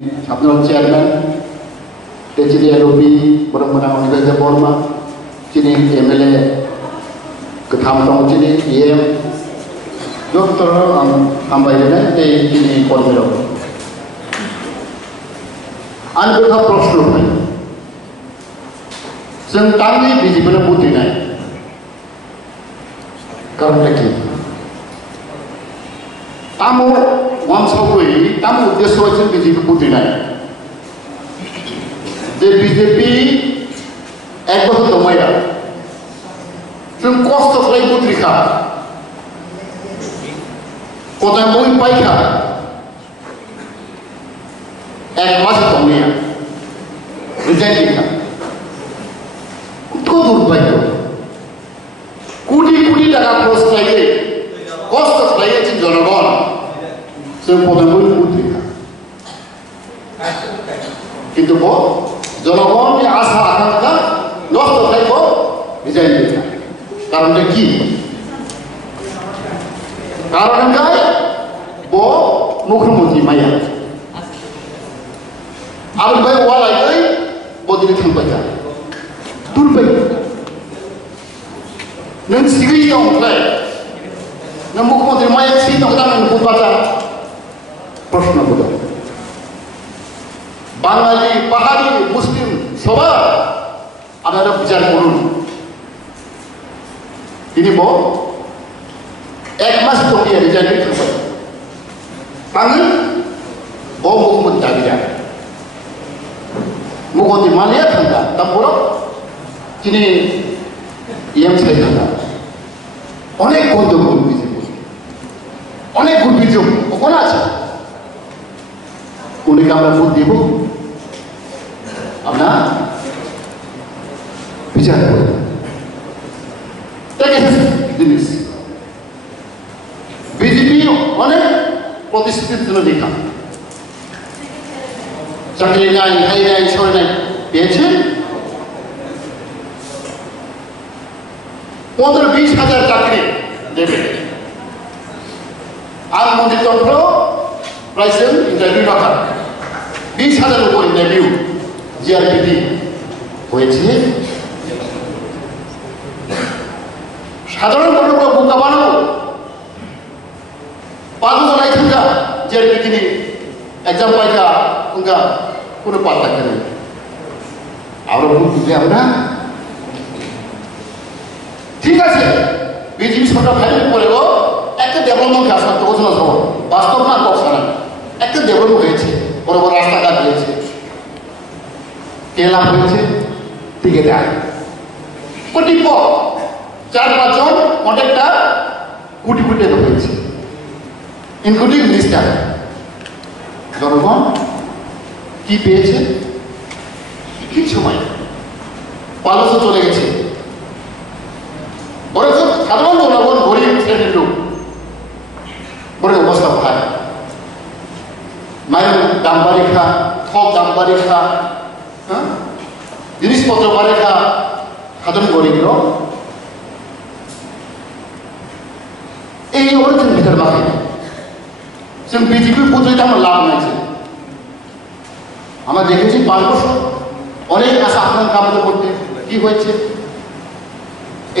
সাধারণ চেয়ারম্যান তিনি এলপি বরমনা অনিবেদ্য বর্মা তিনি এমএলএ খামতাম তিনি ইএম যত্র হামবাयनो তিনি কর্মীরা आं बेखौ प्रश्न होयो जों तांनि बिजेपिनो बुजिनाय कारनआ कि तामो वामसावै ताम उद्देश्य जों बिजेपि बुजिनाय जे बिजेपि एक बছর दमाया जों कष्ट खालाय बुद्रिखा कदाय মই पाइखा एक मास दंनिया रिजाइन दिखा तो दुर्भाग्य कोटी कोटी टाका खरच खालायो कष्ट खालायो जों जनगण जों प्रधानमंत्री बुद्रिखा किन्तु बो जनगणनि आशा आकांक्षा नष्ट खालायो रिजाइन दिखा कारण कि कारण काय बो मुख्यमंत्री माया आरो बै वालाय बदिनि थांबाय था दुरबाय नों सिगै दंफ्राय नों मुख्यमंत्री माया सिगै दं दा नों बुझबाजा प्रश्न बुझो बाङाली पाहाड़ी मुस्लिम सबार आनारा बिचार করুন তিনি বো एक मास दंनिया रिजाइन थांबाय आङो बो मुख्यमंत्री दाबिया मुगोंनि मालिया थांगा दामपुर दिनै एम साइ थांगा अनेक गन्दगोल बिजेपि अनेक गुरबिजों कखनो আছে उन्हें আমরা ভোট দেব আমরা বিচার করব দেখেন জিনিস বিজেপি অনেক প্রতিশ্রুতির জন্য দেখা চাকরি নাই খাই নাই ছয় নাই পেয়েছে 15-20 হাজার চাকরি দেবে আর মন্ত্রিতন্ত্র প্রায় ইন্টারভিউ রাখা 20,000 উপর ইন্টারভিউ জিআরপিটি হয়েছে সাধারণ লোক বোকা বানাবো 5 জনাই থাকা জিআরপিটি एग्जाम पाइका उनका কোনো পাত্তা নেই আমরা বুঝতে হবে না ঠিক আছে বিজেপি সরকার ফাইল করেও একটা ডেভেলপমেন্ট আসা তো ঘোষণা সহ বাস্তব না কথা না একটা ডেভেলপমেন্ট হয়েছে বড় বড় রাস্তাঘাট হয়েছে কেলা হয়েছে ঠিক আছে কোটি পর 4-5 জন কন্ট্রাক্টর কোটি কোটি টাকা হয়েছে ইনক্লুডিং মিনিস্টার জনগণ কি পেয়েছে কিছু নয় পালসও চলে গেছে বরং সাধারণ জনগণ গরিব শ্রেণীর লোক বড় অবস্থা ভাই মায়ের দাম বাড়ি খা সব দাম বাড়ি খা হ্যাঁ জিনিসপত্র বাড়ি খা সাধারণ গরিব এই অর্থের ভিতর বাকি जों बिजेपि बुझाइते आमार लाभ नाइছে আমরা দেখেছি 5 বছর অনেক আশা আকাঙ্ক্ষা আমাদের করতে কি হয়েছে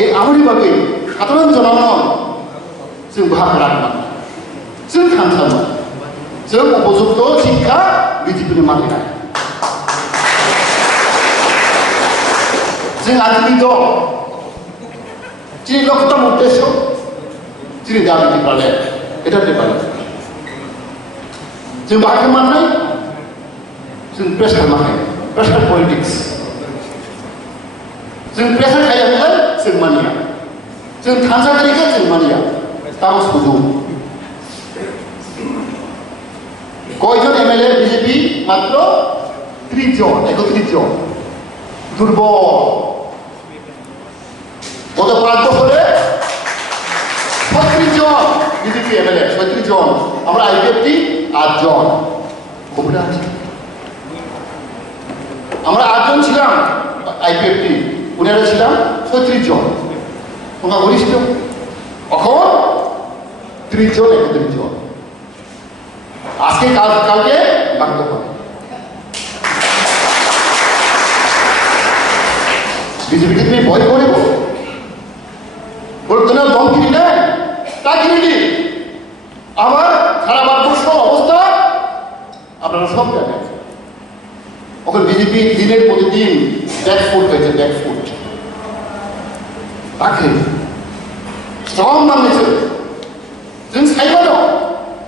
এই আমরিভাবে সাধারণ জনগণ जों बाहागो लानो जों खामसानो जों उपযুক্ত শিক্ষা बिजेपिनि मानिनाय जों आजिनि दं যিনি লক্ষ্যতম উদ্দেশ্য যিনি দাবি পালে এটা পালে जों बाहागो माननाय जों प्रेसार माखाय प्रेसार पलिटिक्स जों प्रेसार खायाखै जों मानिया जों थांजाखै जों मानिया तार सुजुग कयजन एमएलए बिजेपि मात्र 30 জন 31 জন দুর্বল গত 5 বছরে 36 জন বিজেপি এমএলএ 36 জন আমরা আইপিএফটি 8 জন খবর আছে আমরা 8 জন ছিলাম আইপিএফটি উনারা ছিলাম 36 জন তোমরা গরিষ্ঠ এখন 30 জন 31 জন আজকে কালকে বাক্য হবে বিজেপিকে তুমি ভয় করব বলতেন দম কিনি নেয় তা কিনি আবার সারা ভারতবর্ষ অবস্থা আপনারা সব জানেন ওখানে বিজেপি দিনের প্রতিদিন ব্যাকফুট হয়েছে ব্যাকফুট তাকে স্ট্রং মানছে जों साइबानो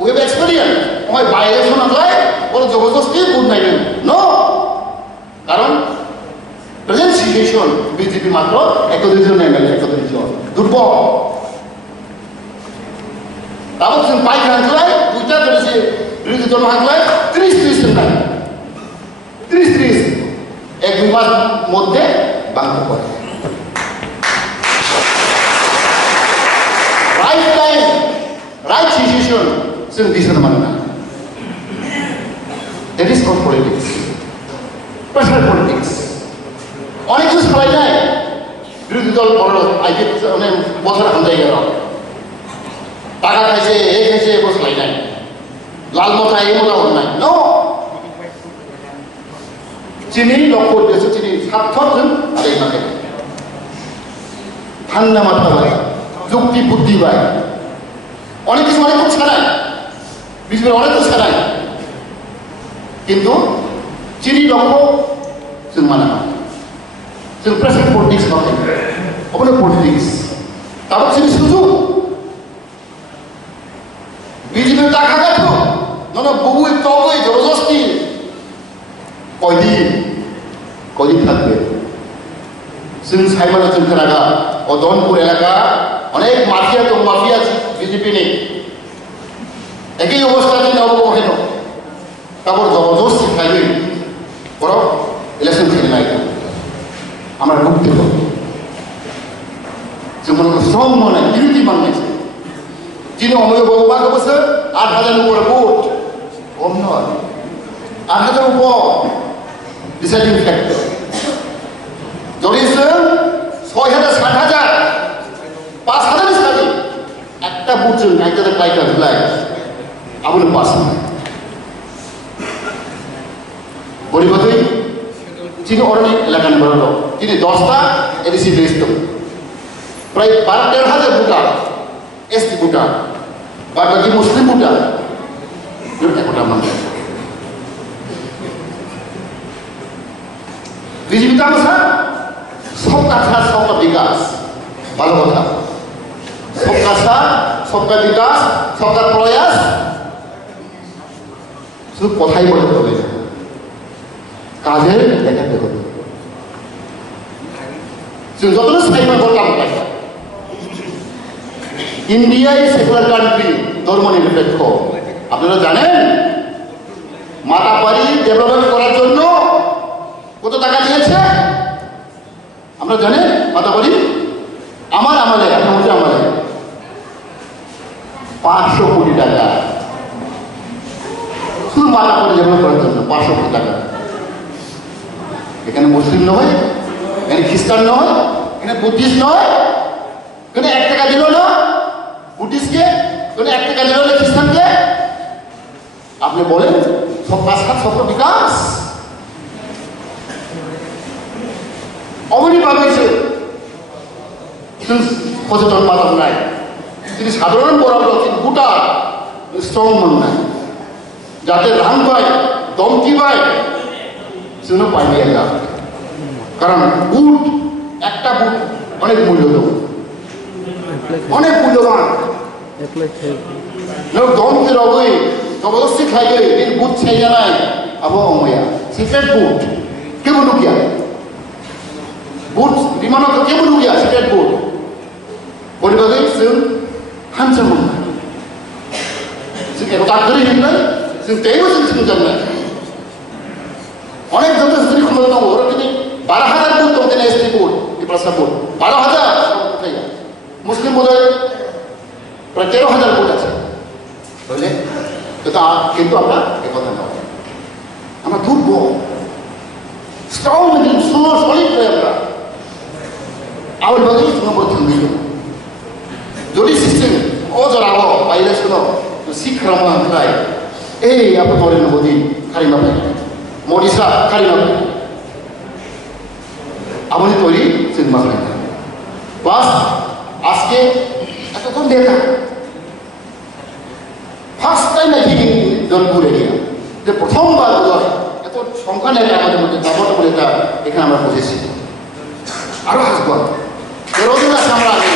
we have experience ওই বাই-ইলেকশন আসলে ওরা জবরদস্তি ভোট নেবেন নো কারণ প্রেজেন্ট সিচুয়েশন বিজেপি মাত্র 31 জন এমএলএ 31 জন দুর্বল তারপর जों পাই হাঁকলে দুইটা ধরেছে বিরোধী দল হাঁকলে 30 জন নাই 30 এক দুই মাস মধ্যে বাংলা করে রাইট টাইম right decision जों दिसन मानना that is called politics pressure politics অনেক কিছু সবাই যায় বিরোধী দল বড় আইকে অনেক বছর হামদাই গেল টাকা খাইছে এ খাইছে বসলাই নাই লাল মথা এই মথা হল নাই নো চিনি লক্ষ্য দিয়েছে চিনি সার্থক আর এই মাকে ঠান্ডা মাথা ভাই যুক্তি বুদ্ধি ভাই অনেক কিছু অনেক কিছু ছাড়ায় বিজেপির অনেক কিছু ছাড়ায় কিন্তু চিনি লক্ষ্য जों माना जों प्रेसार पलिटिक्स माने ओपन पलिटिक्स তারপর চিনি সুযোগ বিজেপির টাকা খাইতো নন বহু তগই জবরদস্তি কয়দিন থাকবে जों সাইবানা जों खोनागा ও ধনপুর এলাকা অনেক মাফিয়া তো মাফিয়া বিজেপি নেই একই অবস্থাতে নব কেন তারপর জবরদস্তি খাইবে বড় ইলেকশন খেলে নাই আমরা ঢুকতে পারবো যেমন সব মনে বিরোধী মানছে যিনি অময় ভগবানকে বসে 8,000 উপরে ভোট কম নয় 8,000 উপর ডিসাইডিং ফ্যাক্টর জড়িয়েছে 6,000 7,000 5,000 সাথে একটা বুথ নাইটাতে পাইটা দিলাই আমাদের পাস পরিবর্তে যিনি অনেক এলাকা নির্ভর হল তিনি 10টা এডিসি বেসত প্রায় 12,500 ভোটার এসটি ভোটার বাদ বাকি মুসলিম ভোটার একটা মানুষ বিজেপি তামসা सबका साथ सबका विकास ভালো কথা सबका साथ सबका विकास सबका प्रयास শুধু কথাই বলতে হবে কাজের দেখাতে হবে যতটা সাইবার বললাম ইন্ডিয়ায় সেকুলার কান্ট্রি ধর্ম নিরপেক্ষ আপনারা জানেন মাতাবাড়ি ডেভেলপমেন্ট করার জন্য কত টাকা দিয়েছে আমরা জানেন মাতাবাড়ি আমার আমলে আপনার আমলে 500 কোটি টাকা শুধু মাতাবাড়ি ডেভেলপ করার জন্য 500 কোটি টাকা এখানে মুসলিম নয় এখানে খ্রিস্টান নয় এখানে বুদ্ধিস্ট নয় এখানে 1 টাকা দিল না বুদ্ধিস্টকে এখানে 1 টাকা দিল না খ্রিস্টানকে আপনি বলেন सबका साथ सबका विकास অমনি ভাবেছে সচেতন মাতাম নাই তিনি সাধারণ বরাবর তিনি গোটা স্ট্রং মান নাই যাতে রান পায় দমকি পায় সেজন্য পাইনি একা কারণ বুট একটা বুট অনেক মূল্যবান অনেক মূল্যবান দমকে রবে জবরদস্তি খাই গেলে এই বুট ছাই জানায় আবো অময়া সিক্রেট বুট কে বলু কিয়া बुट विमानों के बोलू गया सिक्रेट बुट परिवारे जों हानजामोन जों एकता करि हिंनाय जों तेबो जों सिंजानाय अनेक जन जोंनि खबर दङ ओरैबायदि 12,000 बुट दं दिनै एसटी बुट इप्रासा बुट 12,000 কোথায় মুসলিম বোধহয় প্রায় 13,000 বুট আছে বুঝলে তো কিন্তু আমরা একতা নয় আমরা দুর্বল স্ট্রং উইথ সলিড আমরা awal bagi semua bertanggung jawab. Jadi sistem, oh jarawa, baiklah suno, Sikh ramah kelai. Apa boleh Modi, Karim apa? Modi sah, Karim apa? amoni tori जों मा खालामो बास আজকে এতক্ষণ দেখা first time I think Dhanpur area যে প্রথমবার এত সংখ্যা নেতা আমাদের মধ্যে দাবট নেতা এখানে আমরা বসেছি আরো হাসবো 13 জন আছে আমরা আগে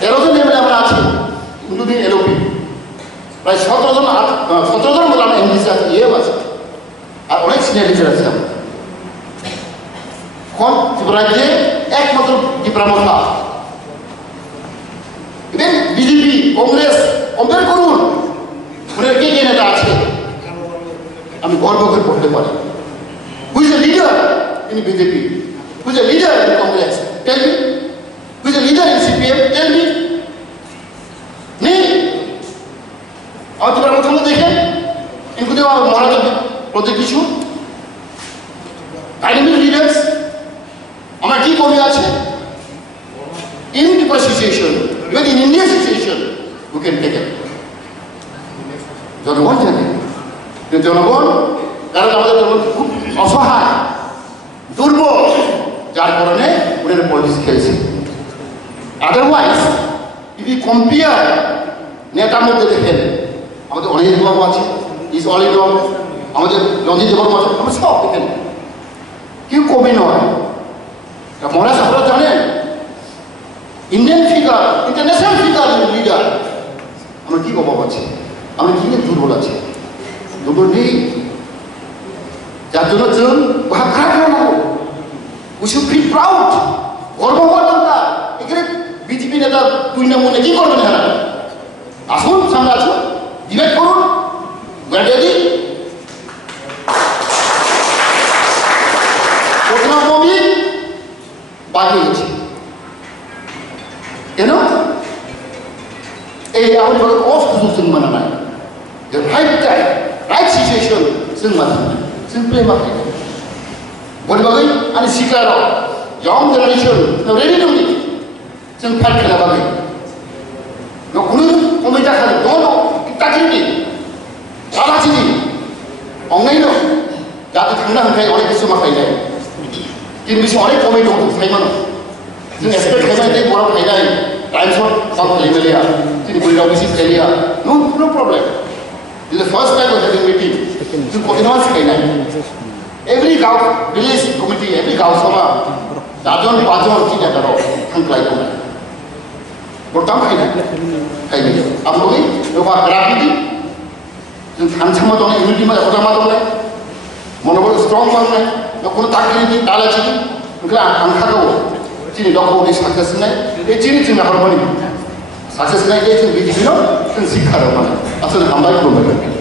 13 জন এমএলএ আমরা আছি ইনক্লুডিং এলওপি প্রায় 17 জন মতো আমরা এমডিসি আছে ইএম আছে আর অনেক সিনিয়র লিডার আছে এখন ত্রিপুরাকে একমাত্র ত্রিপুরা মথা ইভেন বিজেপি কংগ্রেস কম্পেয়ার করুন ওনার কে কে নেতা আছে আমি গর্ব করে বলতে পারি who is a leader in BJP who is a leader in Congress tell me who is a leader in CPM tell me নেই আর ত্রিপুরা মথা দেখেন ইনকু দেওয়া মহারাজ প্রজেক্ট কিছু ডাইনামিক লিডার্স আমার কি কমে আছে in Tripura situation, even in Indian situation, we can take it. জনগণ জানে জনগণ কারণ আমাদের জনগণ খুব অসহায় দুর্বল যার কারণে ওদের পলিটিক্স খেলছে আদারওয়াইজ ইফ ইউ কম্পেয়ার নেতার মধ্যে দেখেন আমাদের অনেক বাবু আছে ইজ অল ইন অল আমাদের রঞ্জিত বাবু আছে আমরা সব দেখেন কেউ কমে নয় মহারাজ আপনারা জানেন Indian figure international figure leader আমরা কি অভাব আছে আমরা কি দুর্বল আছে দুর্বল নেই যার জন্য जों বাহাদুর হবো উই শুড ফিল প্রাউড গর্ব হওয়া দরকার এখানে বিজেপি নেতা তুই না মনে কি করবেন এরা আসুন সামনে আসুন ডিবেট করুন গ্যারান্টি প্রথম কবি বাকি গেছে কেন এই আমাদের অফ সুযোগ जों मोना নাই যে রাইট টাইম রাইট সিচুয়েশন जों मोना जों প্লে মাকে বলবাগै आरो सिक्लाराव यंग जेनेरेशन रेडी दं जों फाइट खालामबागै नखुनु कमिटा खालि दङ ताकिनि सालाचिनि अंगैनो जाते थांना होनखाय अनेक किसु माखायनाय दिन बिसि अनेक कमिटि दं थाइमानो जों एक्सपेक्ट खालामनाय बराव फायनाय टाइम शॉट सब लेमेलिया जों बोराव बिसि फेलिया no problem this the first time we have meeting जों कन्टिन्यूअस खायनाय एवरी गाव विलेज कमिटि एवरी गाव सभा दाजन पाजन थिनादाराव थांख्लाय दं बरताम खायनाय आमलगै बेवहाय राखिदि जों सानसामा दं इउनिटि मा खदामा दं मनोबल स्ट्रंग खालामनाय नखुनु ताकिनि दालाचिनि ओंखाय आं खागौ जोंनि दावखौनि साक्सेस होनाय बे जोंनि हारमनि साक्सेस होनाय जों बिदिनो जों सिखारो माने आसले हामबाय खुलुमबाय